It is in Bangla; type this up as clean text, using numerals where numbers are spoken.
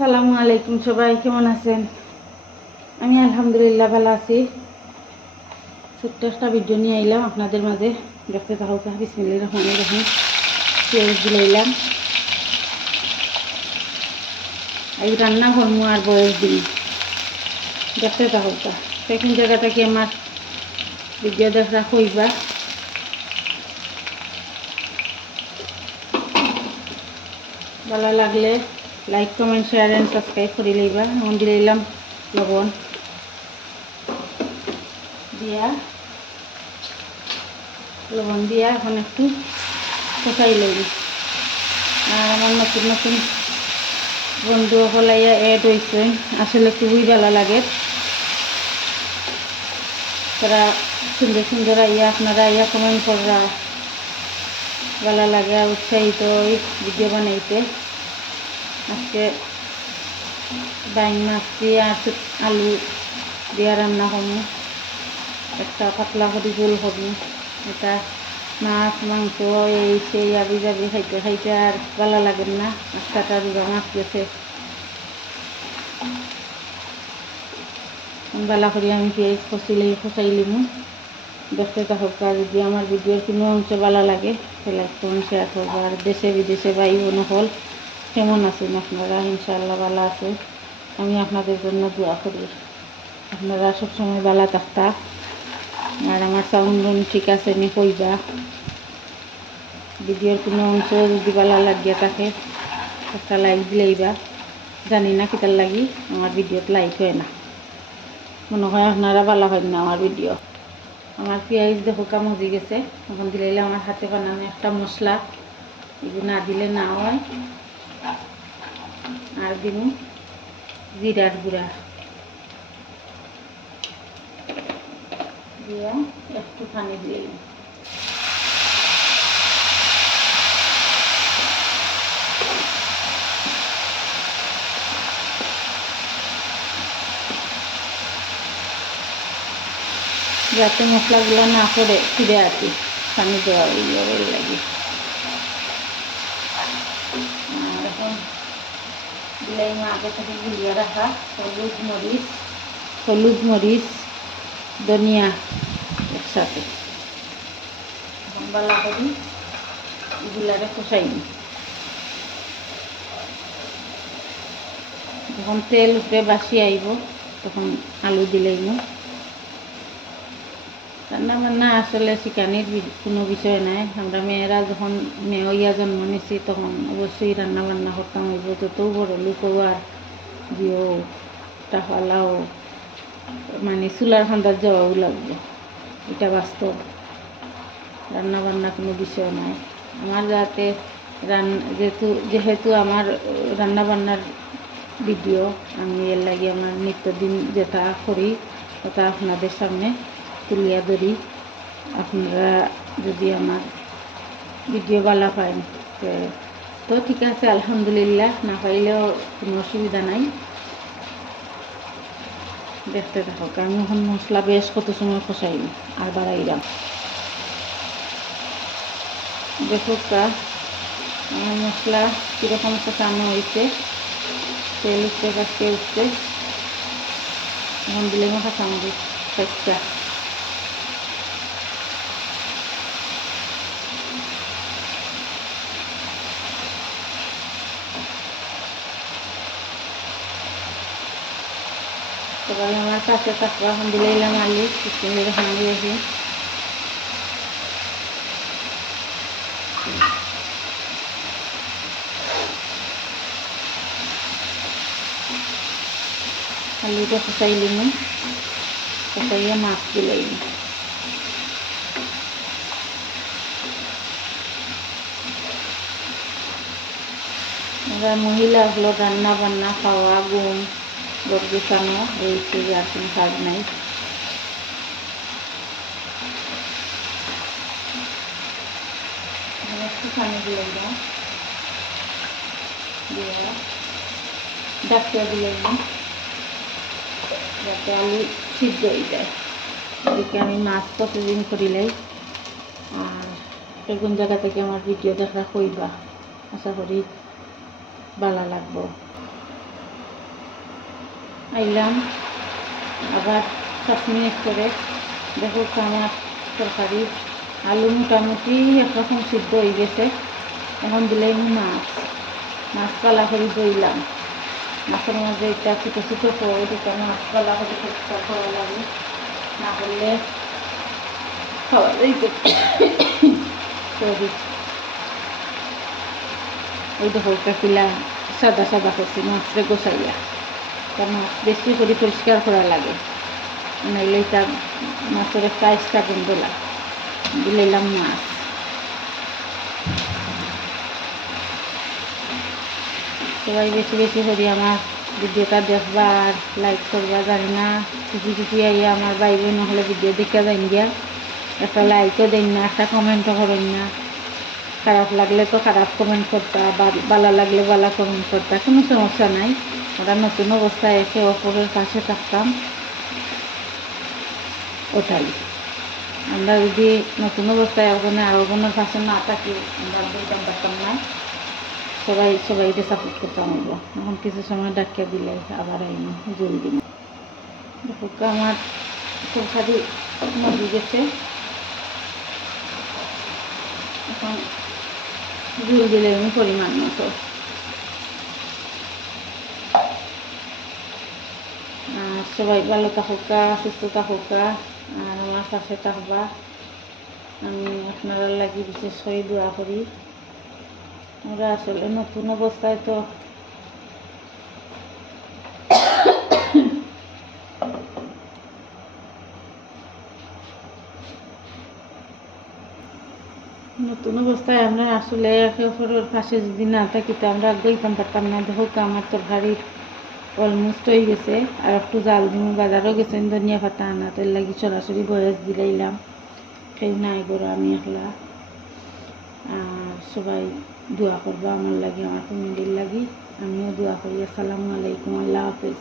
আসসালামু আলাইকুম, সবাই কেমন আছেন? আমি আলহামদুলিল্লাহ ভালো আছি। ছোট্ট একটা ভিডিও নিয়ে আইলাম আপনাদের মাঝে, দেখতে থাকুক। বিসমিল্লাহির রহমানির রহিম। পেঁয়াজ দিলাম, এই রান্না করবো আর বয়স দিন, দেখতে থাকুক। সেখান জায়গাটা কি আমার ভিডিও দেখা হইবা। ভালো লাগলে like comment share and subscribe করে লইবা। এখন দিলাম লবণ দিয়া এখন একটু কষাই লইব। আর আমার নতুন নতুন বন্ধু হলাইয়া এড হয়েছে, আসলে খুবই ভালো লাগে। তারা সুন্দর সুন্দর আইয়া আপনারা আইয়া কমেন্ট করা, ভালো লাগে, উৎসাহিত ভিডিও বানাইতে। আজকে বাইন মাছ দিয়ে আর আলু দিয়া রান্না করবো, একটা পাতলা করে ঝোল করবো। এটা মাছ মাংস এই সেই আবি যাবি খাইতে খাইতে আর ভালো লাগে না। আজকাটা রোজা মাছ গেছে, ভালো করে আমি পেঁয়াজ খসাই লিমু। দেখতে থাকুক। যদি আমার ভিডিওর কোনো অংশ ভালো লাগে লাইক কমেন্ট শেয়ার করবো। আর দেশে বিদেশে ভাই বোন হল কেমন আছেন আপনারা? ইনশাআল্লাহ ভালো আছে। আমি আপনাদের জন্য দোয়া করি, আপনারা সবসময় ভালো থাকতা। আর আমার সাউন্ড ঠিক আছে নি কইবা। ভিডিওর কোনো অংশ যদি ভালো লাগিয়া থাকে একটা লাইক দিলেইবা। জানি না কিতার লাগি আমার ভিডিওত লাইক হয় না, মনে হয় আপনারা ভালো হয় না আমার ভিডিও। আমার পেঁয়াজ দেখো কামড়ে গেছে। এখন দিলে আমার হাতে বানানো একটা মশলা, এগুলো না দিলে না হয়। আর দিব জিরার গুঁড়া দিয়ে একটু পানি দিয়ে যাতে মশলাগুলো না করে ফিরে আসি, পানি দেওয়া লাগে। আর এখন দিলাই আগে থেকে গুলিয়ে রাখা হলুদ মরিচ ধনিয়া একসাথে এখন বালা করি এগুলারে কষাই নি। যখন তেল উপরে বাসি আইব তখন আলু দিলেই নি। রান্না বান্না আসলে শিখানির কোনো বিষয় নাই। আমরা মেয়েরা যখন মেয়ে হইয়া জন্ম নিছি তখন অবশ্যই রান্না বান্না করতাম হইব। যত বড় লোক আর দিও টাকালাও মানে চুলার খান্দার যাওয়াও লাগবে, এটা বাস্তব। রান্না বান্না কোনো বিষয় নাই আমার। যাতে যেহেতু আমার রান্না বান্নার ভিডিও, আমি এর লাগে আমার নিত্যদিন যেটা করি ওটা আপনাদের সামনে তুলিয়া ধরি। আপনারা যদি আমার ভিডিও ভালো পান তো ঠিক আছে, আলহামদুলিল্লাহ। না পাইলেও কোনো অসুবিধা নাই, দেখতে থাকুক। আমি এখন মশলা বেশ কত সময় কষাইব আর বাড়াইলাম। দেখুক আমার মশলা কীরকম কষানো হয়েছে, তেল উঠতে উঠতে এখন দিলে কাঁচামরিচ পেঁচা সবাই আমার কাছে থাকবো। এখন দিলে এলাম আলু এখন দিয়েছি। আলুটা কষাই লিমু, কষাইয়া মাছ দিলাই। এবার মহিলা হলো রান্না বান্না খাওয়া ঘুম ঘর গুছানো, এই থেকে আর কোনো কাজ নাই। একটু পানি দিয়ে ডাক্তার দিলে যাতে আলু সিদ্ধ হয়ে যায়। এদিকে আমি মাছ প্রতিদিন করিলাই। আর এরকম জায়গা থেকে আমার ভিডিও দেখা কইবা, আশা করি ভালো লাগবো। আইলাম আবার 5 মিনিট করে। দেখো আমার তরকারি আলু মোটামুটি একরকম সিদ্ধ হয়ে গেছে। এখন দিলাই মাছ পালা করে ধুইলাম। মাছের মধ্যে এটা ছোটো ছোটো পড়ে দুটো মাছ পালা করে পরিষ্কার করা লাগে, না করলে খাওয়া যাইতে। সরি, ওই দেখো কাকিলা সাদা সাদা করছি মাছরে গোছাইয়া। তার মাছ বেশি করে পরিষ্কার করা লাগে, নাইলে এটা মাছের একটা আইসটা গন্ধলা। দিলাম মাছ। সবাই বেশি বেশি করে আমার ভিডিওটা দেখবা আর লাইক করবা। জানি না কিছু আইয়া আমার ভাই বোন হলে ভিডিও দেখা যাই গিয়া একটা লাইকও দেন না, একটা কমেন্টও করেন না। খারাপ লাগলে তো খারাপ কমেন্ট করতা, ভালো লাগলে ভালো কমেন্ট করতা, কোনো সমস্যা নাই। ওরা নতুন অবস্থায় একে অপরের পাশে থাকতাম, ওটাই। আমরা যদি নতুন অবস্থায় ওখানে আরো বোনের পাশে না থাকি আমরা বলতাম পারতাম না। সবাইকে সাপোর্ট করতাম হইব। এখন কিছু সময় ডাকিয়া দিলে আবার আইনি জল দিন। দেখো আমার তরকারি নদী গেছে, এখন জল দিলে আমি পরিমাণ মতো। আর সবাই ভালো থাকুকা, সুস্থ থাকুকা, আর আমার পাশে থাকবা। আমি আপনারা লাগি বিশেষ করে দোয়া করি। আমরা আসলে নতুন অবস্থায় তো আমরা আসলে একে অপরের পাশে যদি না থাকি তো আমরা গইতাম পারতাম না। দেখো আমার তরকারি অলমোস্ট হয়ে গেছে, আর একটু জাল দিন। বাজারও গেছেন ধনিয়া পাতা আনা, তার লাগি সরাসরি বয়স দিলাইলাম। কেউ নাই করো, আমি একলা। আর সবাই দোয়া করবা আমার লাগি, আমার ফ্যামিলির লাগি। আমিও দোয়া করি। আসসালামু আলাইকুম, আল্লাহ হাফেজ।